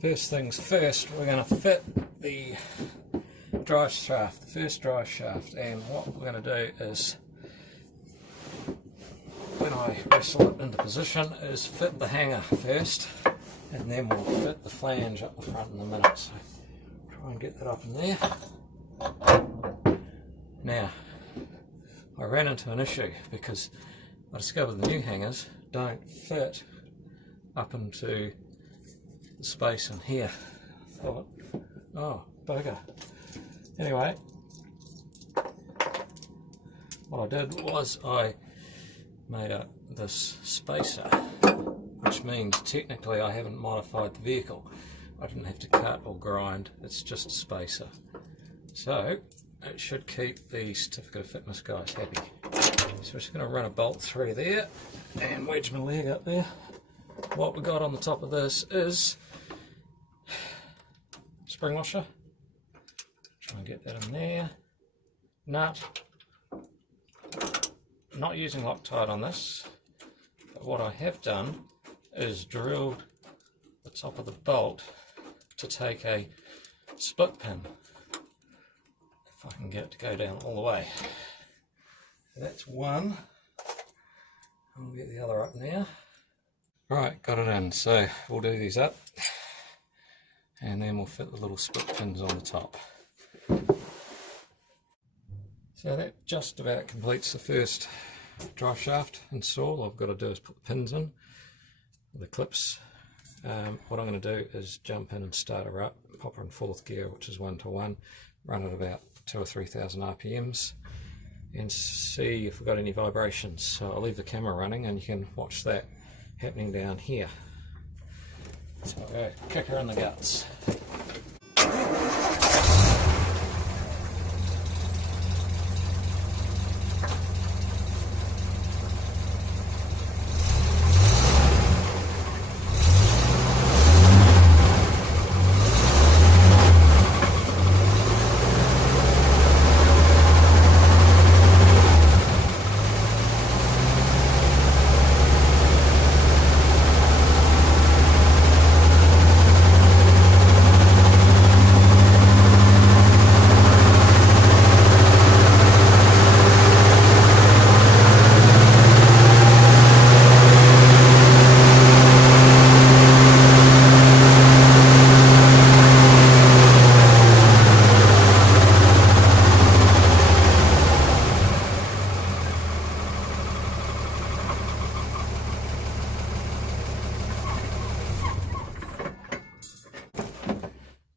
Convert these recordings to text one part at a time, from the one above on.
First things first, we're going to fit the drive shaft, the first drive shaft, and what we're going to do is, when I wrestle it into position, is fit the hanger first, and then we'll fit the flange up the front in a minute. So try and get that up in there. Now, I ran into an issue because I discovered the new hangers don't fit up into the space in here. I thought, oh bugger. Anyway, what I did was I made up this spacer, which means technically I haven't modified the vehicle. I didn't have to cut or grind, it's just a spacer. So it should keep the certificate of fitness guys happy. So we're just going to run a bolt through there and wedge my leg up there. What we got on the top of this is spring washer. Try and get that in there. Nut. Not using Loctite on this, but what I have done is drilled the top of the bolt to take a split pin, if I can get it to go down all the way. So that's one. I'll get the other up now. Right, got it in. So we'll do these up, and then we'll fit the little split pins on the top. So that just about completes the first drive shaft install. All I've got to do is put the pins in, the clips. What I'm going to do is jump in and start her up, pop her in 4th gear, which is 1-to-1, run at about 2,000 or 3,000 RPMs, and see if we've got any vibrations. So I'll leave the camera running and you can watch that happening down here. So I'll go kick her in the guts.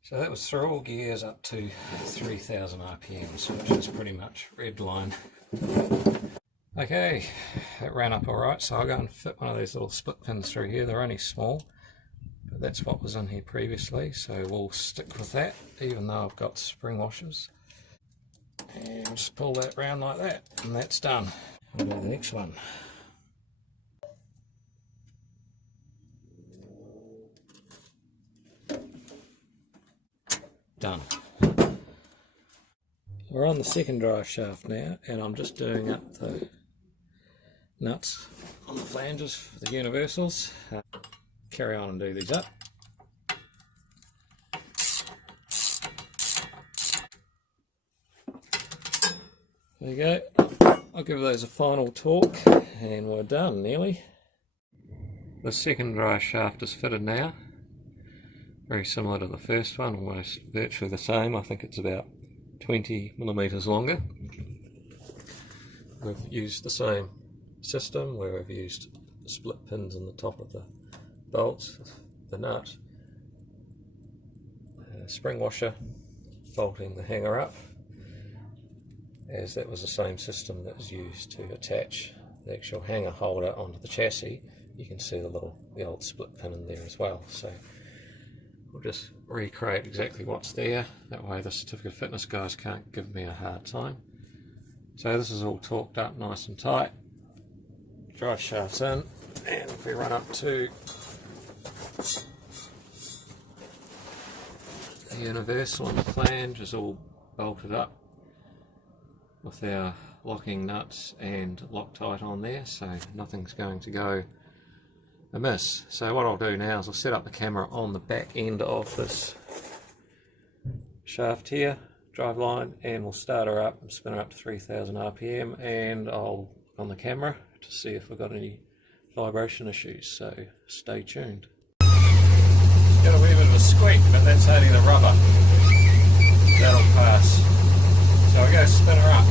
So that was through all gears up to 3,000 RPMs, which is pretty much red line. Okay, that ran up alright, so I'll go and fit one of these little split pins through here. They're only small, but that's what was in here previously, so we'll stick with that, even though I've got spring washers. And just pull that round like that, and that's done. I'll do the next one. Done. We're on the second drive shaft now, and I'm just doing up the nuts on the flanges for the universals. Carry on and do these up. There you go. I'll give those a final torque and we're done nearly. The second drive shaft is fitted now. Very similar to the first one, almost virtually the same. I think it's about 20 millimeters longer. We've used the same system where we've used split pins in the top of the bolts, the nut, spring washer, bolting the hanger up, as that was the same system that was used to attach the actual hanger holder onto the chassis. You can see the old split pin in there as well. So we'll just recreate exactly what's there, that way the certificate of fitness guys can't give me a hard time. So this is all torqued up nice and tight, drive shaft's in, and if we run up to the universal and the flange is all bolted up with our locking nuts and Loctite on there, so nothing's going to go amiss. So what I'll do now is I'll set up the camera on the back end of this shaft here, drive line, and we'll start her up and spin her up to 3000 RPM, and I'll look on the camera to see if we've got any vibration issues, so stay tuned. It's got a wee bit of a squeak, but that's only the rubber. That'll pass. So I'll go spin her up.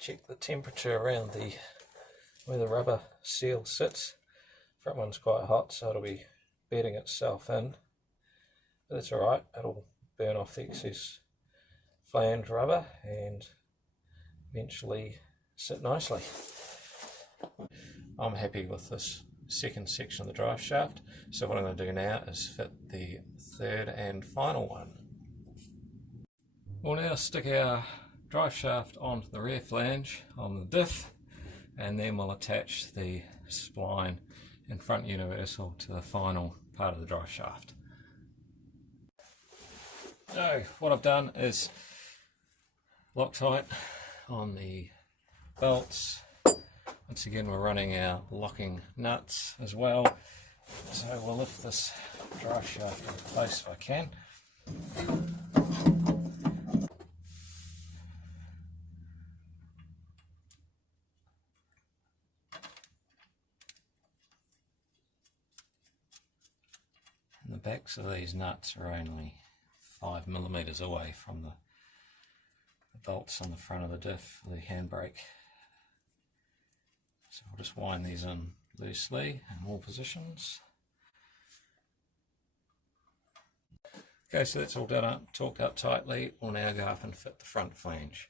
Check the temperature around where the rubber seal sits. Front one's quite hot, so it'll be bedding itself in, but that's alright, it'll burn off the excess flange rubber and eventually sit nicely. I'm happy with this second section of the drive shaft, so what I'm going to do now is fit the third and final one. We'll now stick our drive shaft onto the rear flange on the diff, and then we'll attach the spline and front universal to the final part of the drive shaft. So what I've done is Loctite on the bolts. Once again we're running our locking nuts as well, so we'll lift this drive shaft into place if I can. The backs of these nuts are only 5mm away from the bolts on the front of the diff, the handbrake. So I'll just wind these in loosely in all positions. Okay, so that's all done up, torqued up tightly. We'll now go up and fit the front flange.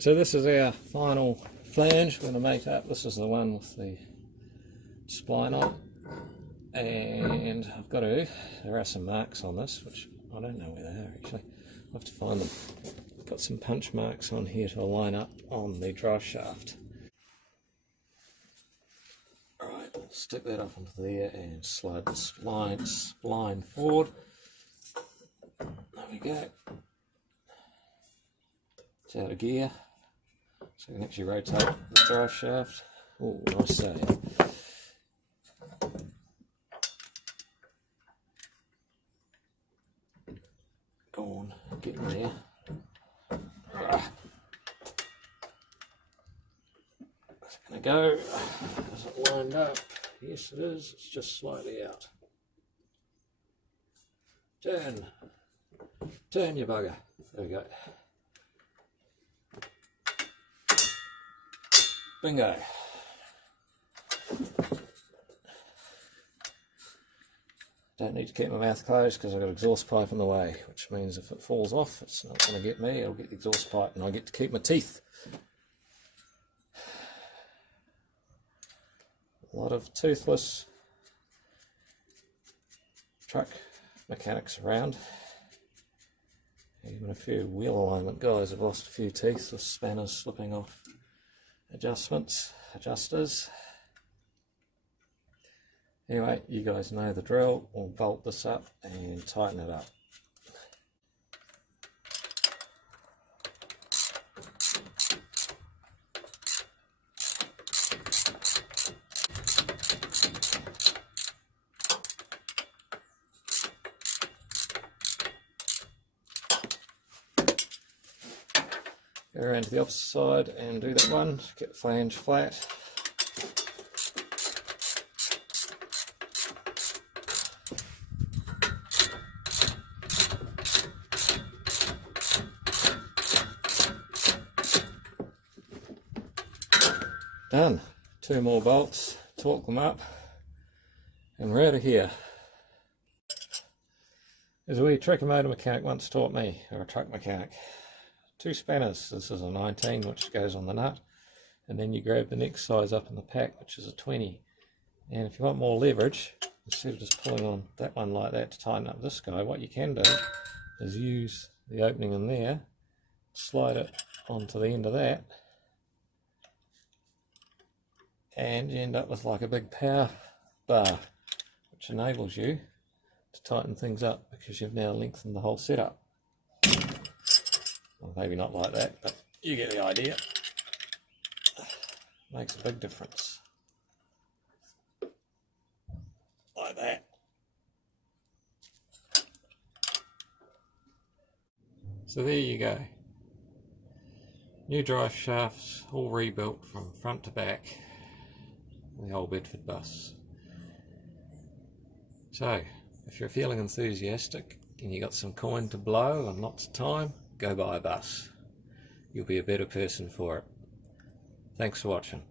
So this is our final flange we're going to make up. This is the one with the spline on, and there are some marks on this, which I don't know where they are actually. I'll have to find them. I've got some punch marks on here to line up on the drive shaft. Alright, stick that up onto there and slide the spline forward. There we go. It's out of gear, so we can actually rotate the drive shaft. Oh, nice save. Go on, get in there. Is it going to go? Is it lined up? Yes it is, it's just slightly out. Turn your bugger. There we go. Bingo. Don't need to keep my mouth closed because I've got an exhaust pipe in the way, which means if it falls off, it's not going to get me, it'll get the exhaust pipe, and I get to keep my teeth. A lot of toothless truck mechanics around. Even a few wheel alignment guys have lost a few teeth with spanners slipping off adjusters. Anyway, you guys know the drill. We'll bolt this up and tighten it up. Go around to the opposite side and do that one. Get the flange flat. Done. 2 more bolts, torque them up, and we're out of here. There's a wee trick a motor mechanic once taught me, or a truck mechanic. 2 spanners. This is a 19, which goes on the nut, and then you grab the next size up in the pack, which is a 20. And if you want more leverage, instead of just pulling on that one like that to tighten up this guy, what you can do is use the opening in there, slide it onto the end of that, and you end up with like a big power bar, which enables you to tighten things up because you've now lengthened the whole setup. Well, maybe not like that, but you get the idea. Makes a big difference. Like that. So there you go. New drive shafts, all rebuilt from front to back. The old Bedford bus. So, if you're feeling enthusiastic and you got some coin to blow and lots of time, go buy a bus. You'll be a better person for it. Thanks for watching.